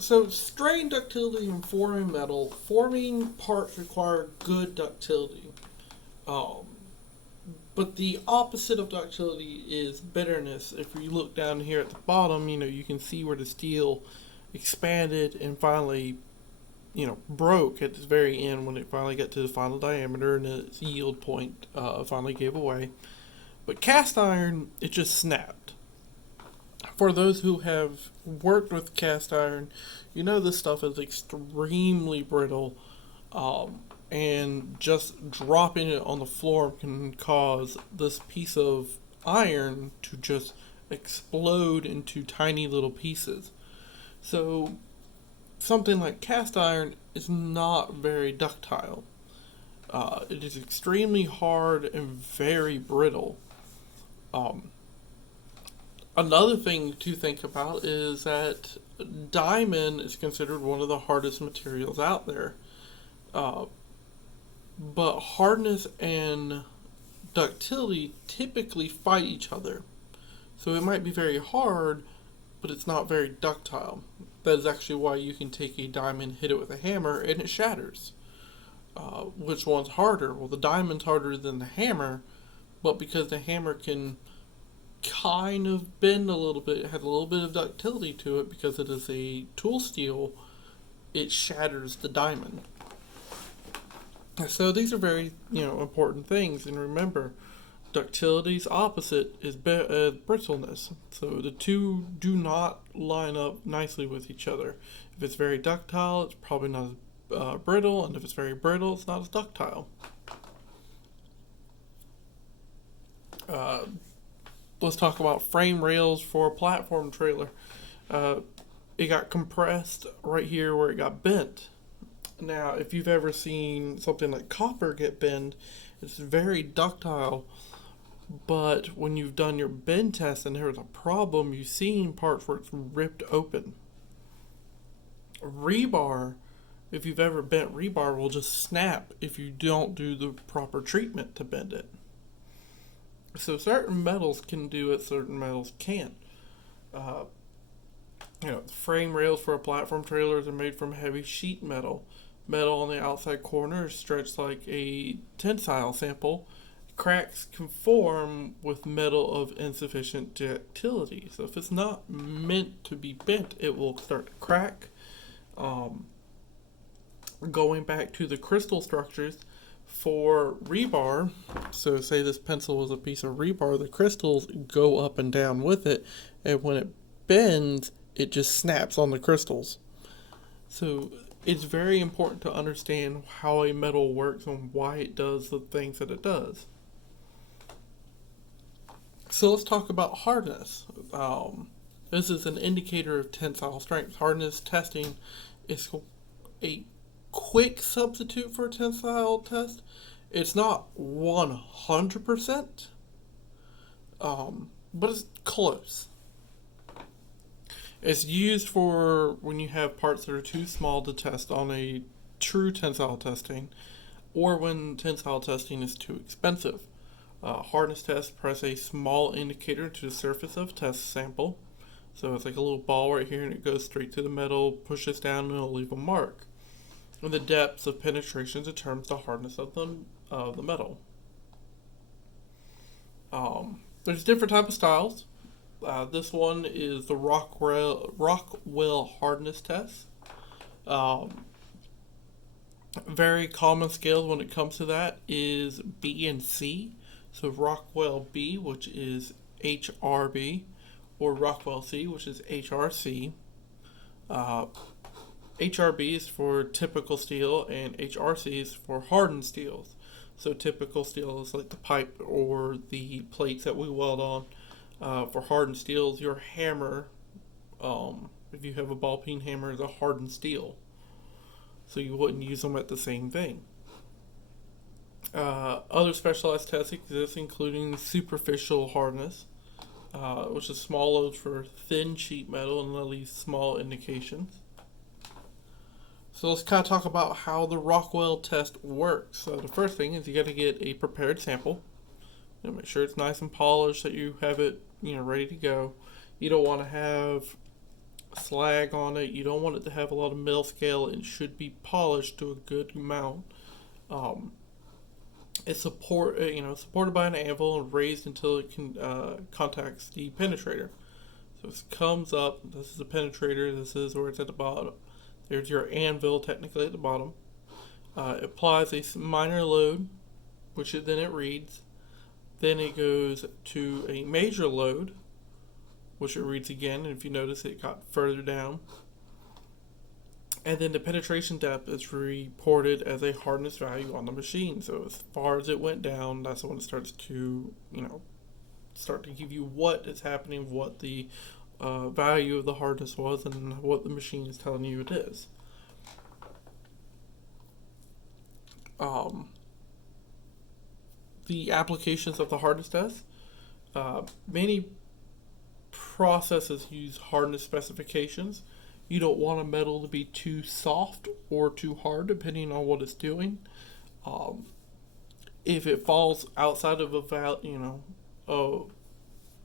So strain ductility in forming metal. Forming parts require good ductility. Um, but the opposite of ductility is bitterness. If you look down here at the bottom, you can see where the steel expanded and finally, broke at the very end when it finally got to the final diameter and its yield point finally gave away. But cast iron, it just snapped. For those who have worked with cast iron, this stuff is extremely brittle, and just dropping it on the floor can cause this piece of iron to just explode into tiny little pieces. So, something like cast iron is not very ductile. It is extremely hard and very brittle. Um, Another thing to think about is that diamond is considered one of the hardest materials out there. Uh, but hardness and ductility typically fight each other. So it might be very hard, but it's not very ductile. That is actually why you can take a diamond, hit it with a hammer, and it shatters. Which one's harder? Well, the diamond's harder than the hammer, but because the hammer can kind of bend a little bit, it has a little bit of ductility to it because it is a tool steel, it shatters the diamond. So these are very, important things. And remember, ductility's opposite is brittleness. So the two do not line up nicely with each other. If it's very ductile, it's probably not as brittle, and if it's very brittle, it's not as ductile. Uh, let's talk about frame rails for a platform trailer. Uh, it got compressed right here where it got bent. Now, if you've ever seen something like copper get bent, it's very ductile, but when you've done your bend test and there's a problem, you've seen parts where it's ripped open. Rebar, if you've ever bent rebar, will just snap if you don't do the proper treatment to bend it. So certain metals can do it, certain metals can't. Uh, the frame rails for a platform trailers are made from heavy sheet metal. Metal on the outside corner is stretched like a tensile sample. Cracks can form with metal of insufficient ductility. So if it's not meant to be bent, it will start to crack. Um, Going back to the crystal structures, for rebar, so say this pencil was a piece of rebar, the crystals go up and down with it, and when it bends, it just snaps on the crystals. So it's very important to understand how a metal works and why it does the things that it does. So let's talk about hardness. This is an indicator of tensile strength. Hardness testing is a quick substitute for a tensile test. It's not 100%, but it's close. It's used for when you have parts that are too small to test on a true tensile testing, or when tensile testing is too expensive. Hardness tests press a small indicator to the surface of test sample. So it's like a little ball right here, and it goes straight to the metal, pushes down, and it'll leave a mark. And the depth of penetration determines the hardness of the metal. There's different type of styles. This one is the Rockwell hardness test. Um, Very common scales when it comes to that is B and C. So Rockwell B, which is HRB, or Rockwell C, which is HRC. Uh, HRB is for typical steel, and HRC is for hardened steels. So typical steel is like the pipe or the plates that we weld on. For hardened steels, your hammer, if you have a ball peen hammer, is a hardened steel. So you wouldn't use them at the same thing. Other specialized tests exist, including superficial hardness, which is small loads for thin sheet metal and at least small indications. So let's kind of talk about how the Rockwell test works. So the first thing is you got to get a prepared sample. Make sure it's nice and polished, that you have it, ready to go. You don't want to have slag on it. You don't want it to have a lot of mill scale. It should be polished to a good amount. Um, it's supported by an anvil and raised until it can contacts the penetrator. So it comes up. This is the penetrator. This is where it's at the bottom. There's your anvil, technically at the bottom. It applies a minor load, which then it reads. Then it goes to a major load, which it reads again. And if you notice, it got further down. And then the penetration depth is reported as a hardness value on the machine. So as far as it went down, that's when it starts to, start to give you what is happening, what the value of the hardness was, and what the machine is telling you it is. The applications of the hardness test. Many processes use hardness specifications. You don't want a metal to be too soft or too hard, depending on what it's doing. If it falls outside of a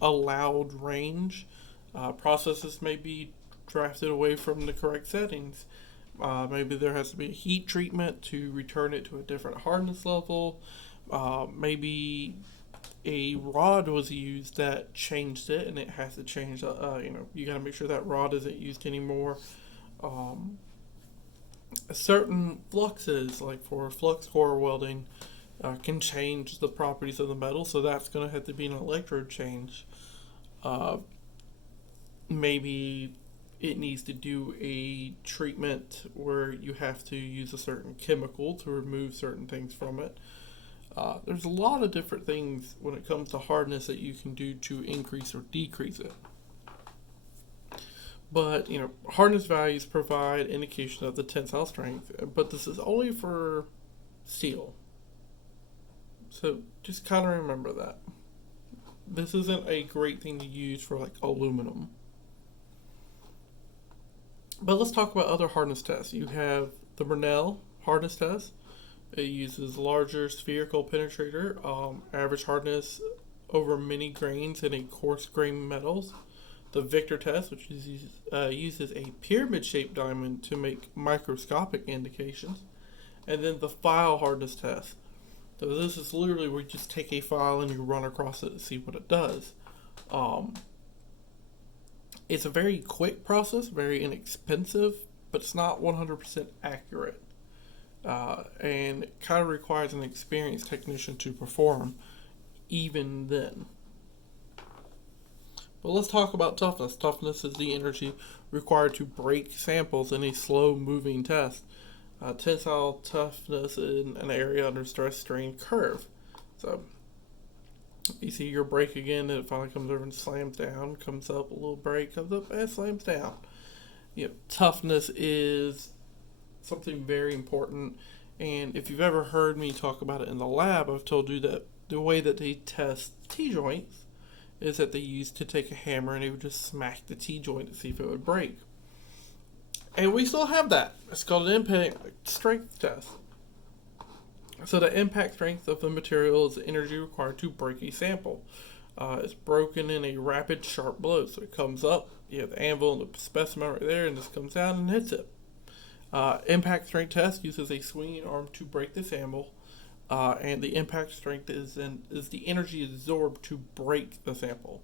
allowed range, processes may be drafted away from the correct settings. Maybe there has to be a heat treatment to return it to a different hardness level. Maybe a rod was used that changed it, and it has to change. You got to make sure that rod isn't used anymore. Certain fluxes, like for flux core welding, can change the properties of the metal, so that's going to have to be an electrode change. Maybe it needs to do a treatment where you have to use a certain chemical to remove certain things from it. There's a lot of different things when it comes to hardness that you can do to increase or decrease it. But, hardness values provide indication of the tensile strength, but this is only for steel. So just kind of remember that. This isn't a great thing to use for like aluminum. But let's talk about other hardness tests. You have the Bernal hardness test. It uses larger spherical penetrator, average hardness over many grains in a coarse grain metals. The Victor test, which uses a pyramid-shaped diamond to make microscopic indications. And then the file hardness test. So this is literally where you just take a file and you run across it to see what it does. It's a very quick process, very inexpensive, but it's not 100% accurate. And it kind of requires an experienced technician to perform, even then. But let's talk about toughness. Toughness is the energy required to break samples in a slow-moving test. Tensile toughness in an area under stress strain curve. So you see your break again, and it finally comes over and slams down, comes up, a little break, comes up, and slams down. Toughness is something very important, and if you've ever heard me talk about it in the lab, I've told you that the way that they test T-joints is that they used to take a hammer and they would just smack the T-joint to see if it would break. And we still have that. It's called an impact strength test. So the impact strength of the material is the energy required to break a sample. It's broken in a rapid, sharp blow. So it comes up, you have the anvil and the specimen right there, and this comes down and hits it. Impact strength test uses a swinging arm to break the sample, and the impact strength is the energy absorbed to break the sample.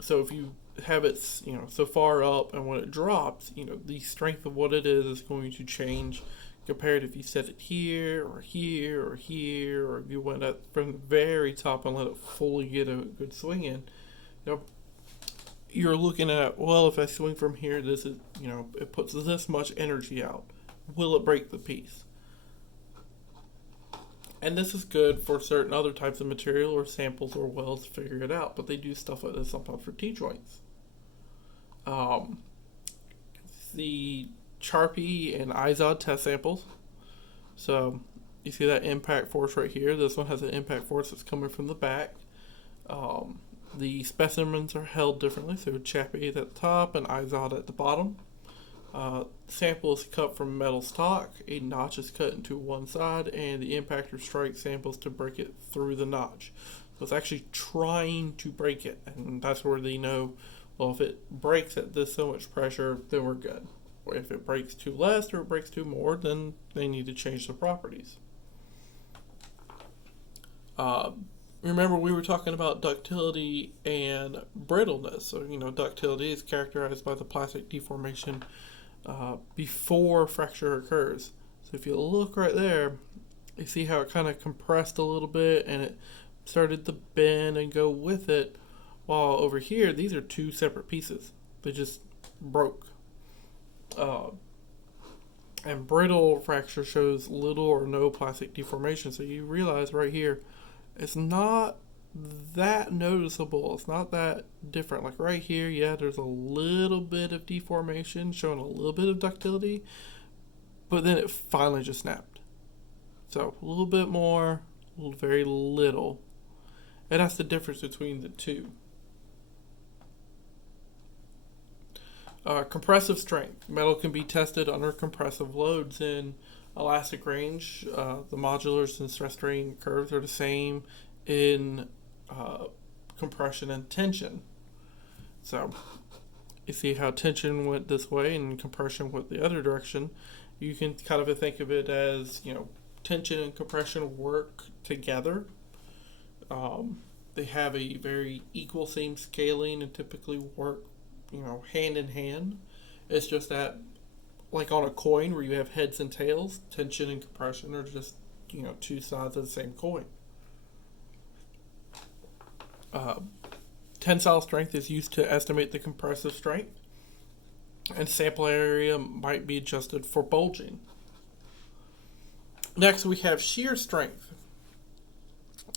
So if you have it, so far up, and when it drops, the strength of what it is going to change compared if you set it here or here or here, or if you went up from the very top and let it fully get a good swing in. You're looking at, well, if I swing from here, this is, it puts this much energy out. Will it break the piece? And this is good for certain other types of material or samples or welds to figure it out, but they do stuff like this sometimes for T-joints. The Charpy and IZOD test samples. So you see that impact force right here. This one has an impact force that's coming from the back. The specimens are held differently, so Chappie is at the top and IZOD at the bottom. Sample is cut from metal stock. A notch is cut into one side, and the impactor strikes samples to break it through the notch. So it's actually trying to break it, and that's where they know Well, if it breaks at this so much pressure, then we're good. Or if it breaks too less or it breaks too more, then they need to change the properties. Remember, we were talking about ductility and brittleness. So, ductility is characterized by the plastic deformation before fracture occurs. So if you look right there, you see how it kind of compressed a little bit and it started to bend and go with it. While over here, these are two separate pieces. They just broke. And brittle fracture shows little or no plastic deformation. So you realize right here, it's not that noticeable. It's not that different. Like right here, yeah, there's a little bit of deformation showing a little bit of ductility, but then it finally just snapped. So a little bit more, very little. And that's the difference between the two. Compressive strength. Metal can be tested under compressive loads in elastic range. The modulars and stress strain curves are the same in compression and tension. So you see how tension went this way and compression went the other direction. You can kind of think of it as, tension and compression work together. They have a very equal same scaling and typically work, hand in hand. It's just that, like on a coin where you have heads and tails, tension and compression are just, two sides of the same coin. Tensile strength is used to estimate the compressive strength, and sample area might be adjusted for bulging. Next, we have shear strength.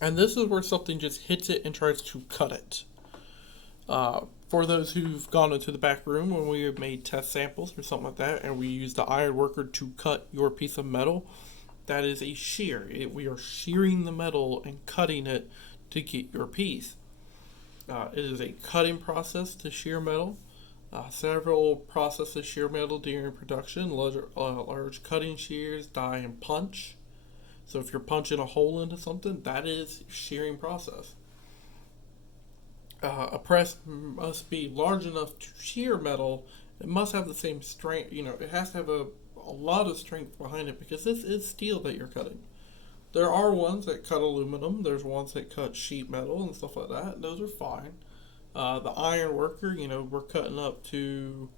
And this is where something just hits it and tries to cut it. For those who've gone into the back room when we made test samples or something like that, and we used the iron worker to cut your piece of metal, that is a shear. We are shearing the metal and cutting it to get your piece. It is a cutting process to shear metal. Several processes shear metal during production. Large cutting shears, die and punch. So if you're punching a hole into something, that is shearing process. A press must be large enough to shear metal. It must have the same strength. It has to have a lot of strength behind it because this is steel that you're cutting. There are ones that cut aluminum. There's ones that cut sheet metal and stuff like that. Those are fine. The iron worker, we're cutting up to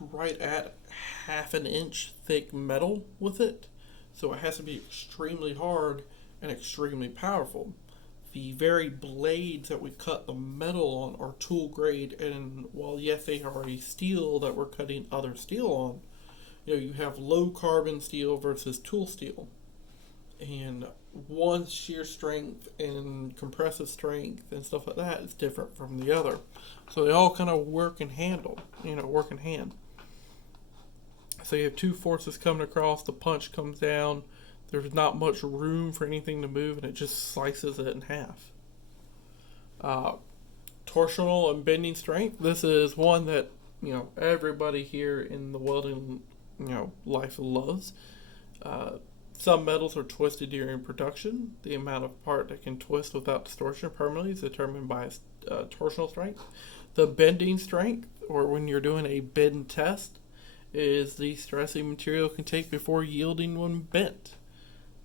right at half an inch thick metal with it. So it has to be extremely hard and extremely powerful. The very blades that we cut the metal on are tool grade, and while yes, they are a steel that we're cutting other steel on, you have low carbon steel versus tool steel. And one's shear strength and compressive strength and stuff like that is different from the other. So they all kind of work in hand. So you have two forces coming across, the punch comes down, there's not much room for anything to move, and it just slices it in half. Torsional and bending strength, this is one that, everybody here in the welding, life loves. Some metals are twisted during production. The amount of part that can twist without distortion permanently is determined by torsional strength. The bending strength, or when you're doing a bend test, is the stress a material can take before yielding when bent.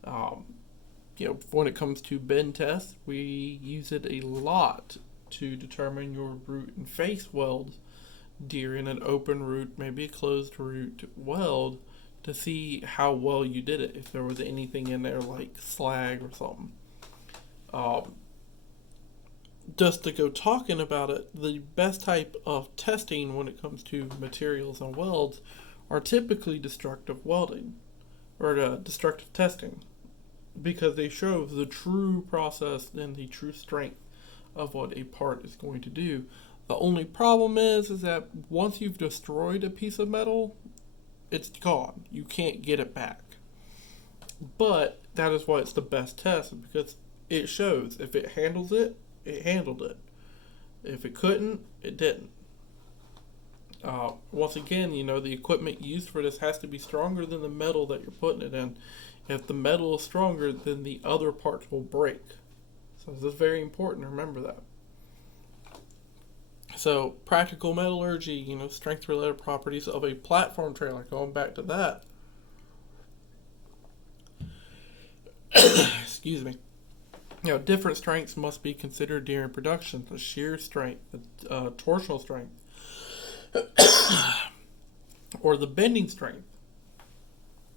When it comes to bend tests, we use it a lot to determine your root and face welds during an open root, maybe a closed root weld, to see how well you did it, if there was anything in there like slag or something. Just to go talking about it, the best type of testing when it comes to materials and welds are typically destructive welding, or destructive testing, because they show the true process and the true strength of what a part is going to do. The only problem is that once you've destroyed a piece of metal, it's gone. You can't get it back. But that is why it's the best test, because it shows if it handles it, it handled it. If it couldn't, it didn't. Once again, the equipment used for this has to be stronger than the metal that you're putting it in. If the metal is stronger, then the other parts will break. So this is very important to remember that. So, practical metallurgy, strength related properties of a platform trailer. Going back to that, excuse me. Different strengths must be considered during production: the shear strength, the torsional strength, or the bending strength.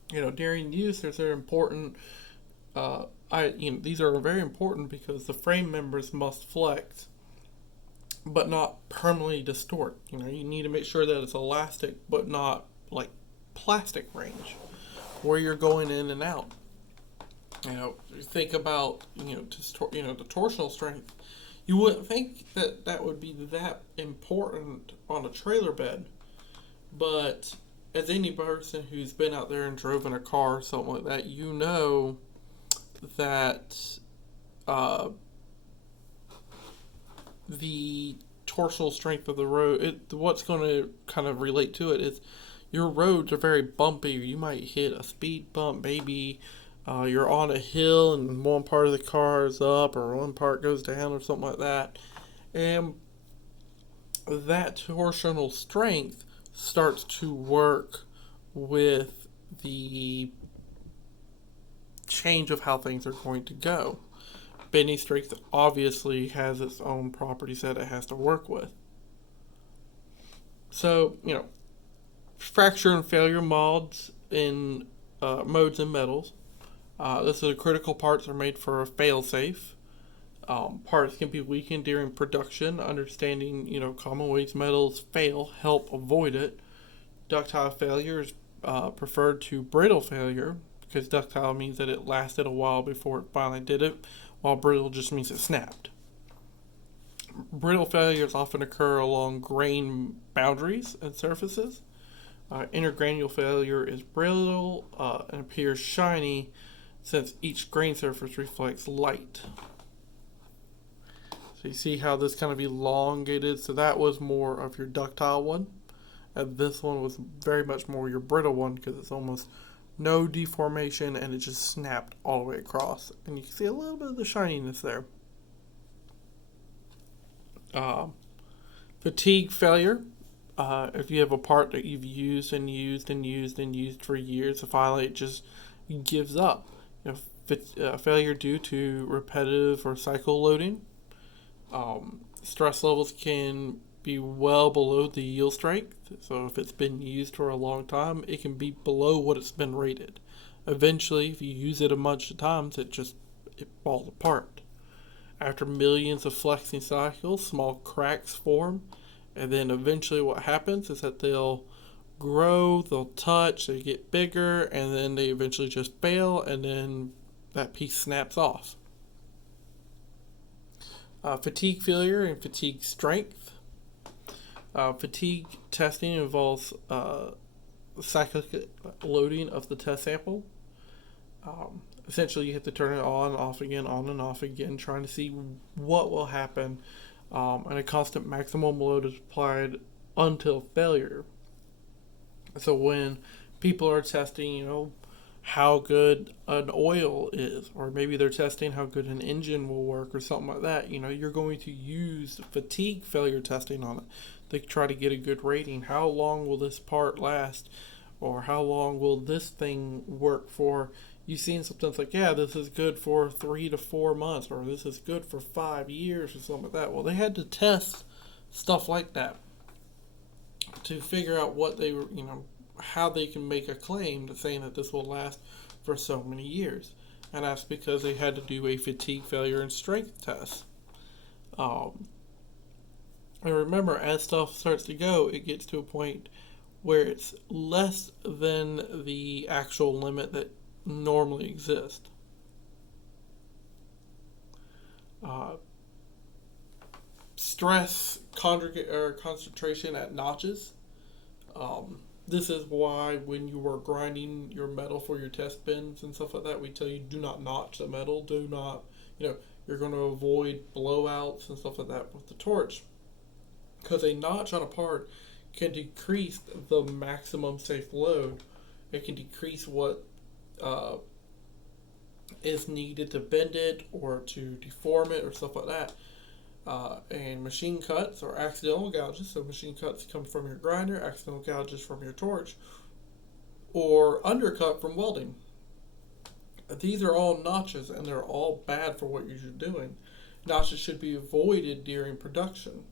During use, there's an important. These are very important because the frame members must flex, but not permanently distort. You need to make sure that it's elastic, but not like plastic range, where you're going in and out. Think about the torsional strength. You wouldn't think that that would be that important on a trailer bed, but as any person who's been out there and driven a car or something like that, that uh, the torsional strength of the road, what's going to kind of relate to it is your roads are very bumpy. You might hit a speed bump, maybe you're on a hill and one part of the car is up or one part goes down or something like that. And that torsional strength starts to work with the change of how things are going to go. Bending strength obviously has its own properties that it has to work with. So, fracture and failure modes in modes and metals. This is critical parts are made for a fail-safe. Parts can be weakened during production. Understanding, common ways metals fail help avoid it. Ductile failure is preferred to brittle failure because ductile means that it lasted a while before it finally did it, while brittle just means it snapped. Brittle failures often occur along grain boundaries and surfaces. Intergranule failure is brittle and appears shiny since each grain surface reflects light. So you see how this kind of elongated, so that was more of your ductile one. And this one was very much more your brittle one because it's almost no deformation and it just snapped all the way across. And you can see a little bit of the shininess there. Fatigue failure. If you have a part that you've used and used and used and used for years, finally it just gives up. Failure due to repetitive or cycle loading. Stress levels can be well below the yield strength. So if it's been used for a long time, it can be below what it's been rated. Eventually, if you use it a bunch of times, it falls apart. After millions of flexing cycles, small cracks form, and then eventually what happens is that they'll grow, they'll touch, they get bigger, and then they eventually just fail, and then that piece snaps off. Fatigue failure and fatigue strength. Fatigue testing involves cyclic loading of the test sample. Essentially, you have to turn it on and off again, trying to see what will happen, and a constant maximum load is applied until failure. So when people are testing, how good an oil is, or maybe they're testing how good an engine will work or something like that, you're going to use fatigue failure testing on it. They try to get a good rating. How long will this part last? Or how long will this thing work for? You've seen something like, yeah, this is good for 3 to 4 months, or this is good for 5 years, or something like that. Well, they had to test stuff like that to figure out what they were, how they can make a claim to saying that this will last for so many years. And that's because they had to do a fatigue failure and strength test. And remember, as stuff starts to go, it gets to a point where it's less than the actual limit that normally exists. Stress conjugate or concentration at notches. This is why when you are grinding your metal for your test bins and stuff like that, we tell you do not notch the metal. Do not, you're going to avoid blowouts and stuff like that with the torch. Because a notch on a part can decrease the maximum safe load. It can decrease what is needed to bend it or to deform it or stuff like that. And machine cuts or accidental gouges, so machine cuts come from your grinder, accidental gouges from your torch, or undercut from welding. These are all notches and they're all bad for what you're doing. Notches should be avoided during production.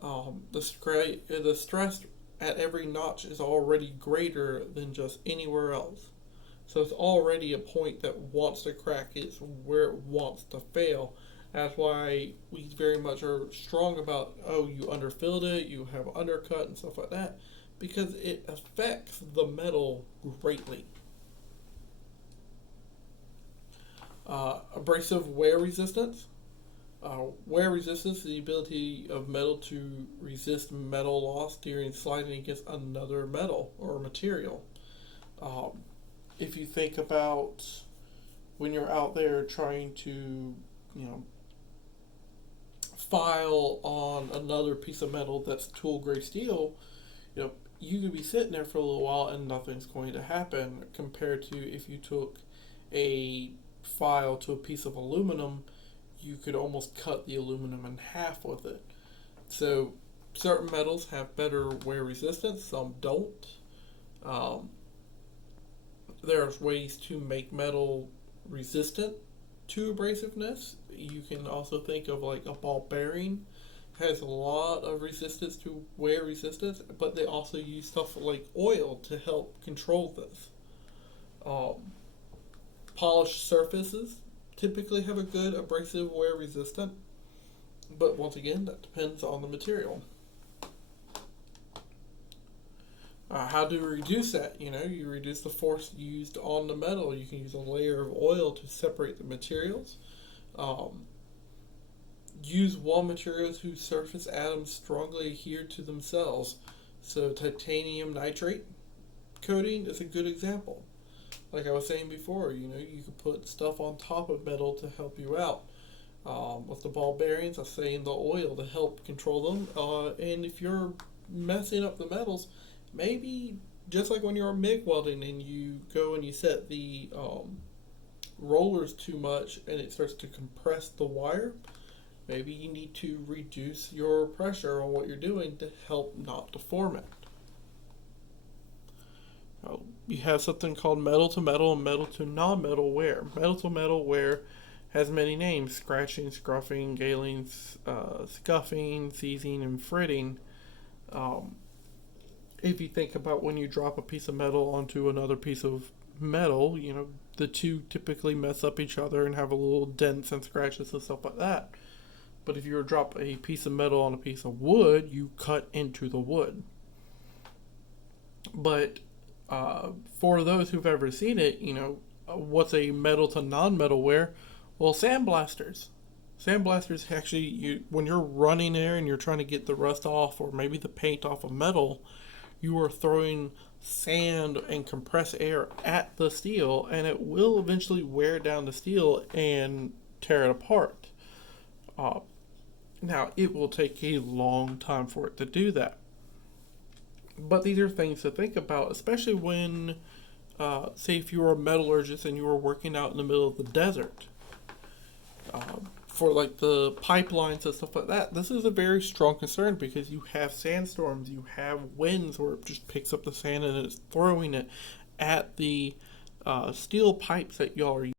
The stress at every notch is already greater than just anywhere else. So it's already a point that wants to crack, it's where it wants to fail. That's why we very much are strong about, oh, you underfilled it, you have undercut and stuff like that, because it affects the metal greatly. Abrasive wear resistance. Wear resistance is the ability of metal to resist metal loss during sliding against another metal or material. If you think about when you're out there trying to, file on another piece of metal that's tool grade steel, you could be sitting there for a little while and nothing's going to happen compared to if you took a file to a piece of aluminum, you could almost cut the aluminum in half with it. So certain metals have better wear resistance, some don't. There's ways to make metal resistant to abrasiveness. You can also think of like a ball bearing has a lot of resistance to wear resistance, but they also use stuff like oil to help control this. Polished surfaces typically have a good abrasive wear resistant, but once again, that depends on the material. How do you reduce that? You reduce the force used on the metal. You can use a layer of oil to separate the materials. Use raw materials whose surface atoms strongly adhere to themselves. So titanium nitrate coating is a good example. Like I was saying before, you could put stuff on top of metal to help you out. With the ball bearings, I was saying the oil to help control them. And if you're messing up the metals, maybe just like when you're MIG welding and you go and you set the rollers too much and it starts to compress the wire, maybe you need to reduce your pressure on what you're doing to help not deform it. You have something called metal to metal and metal to non-metal wear. Metal to metal wear has many names: scratching, scruffing, galing, scuffing, seizing, and fritting. If you think about when you drop a piece of metal onto another piece of metal, the two typically mess up each other and have a little dents and scratches and stuff like that. But if you were to drop a piece of metal on a piece of wood, you cut into the wood. But for those who've ever seen it, what's a metal to non-metal wear? Well, sandblasters. Sandblasters actually, when you're running there and you're trying to get the rust off or maybe the paint off of metal, you are throwing sand and compressed air at the steel, and it will eventually wear down the steel and tear it apart. Now, it will take a long time for it to do that. But these are things to think about, especially when, say, if you were a metallurgist and you were working out in the middle of the desert. For like the pipelines and stuff like that, this is a very strong concern because you have sandstorms, you have winds where it just picks up the sand and it's throwing it at the steel pipes that y'all are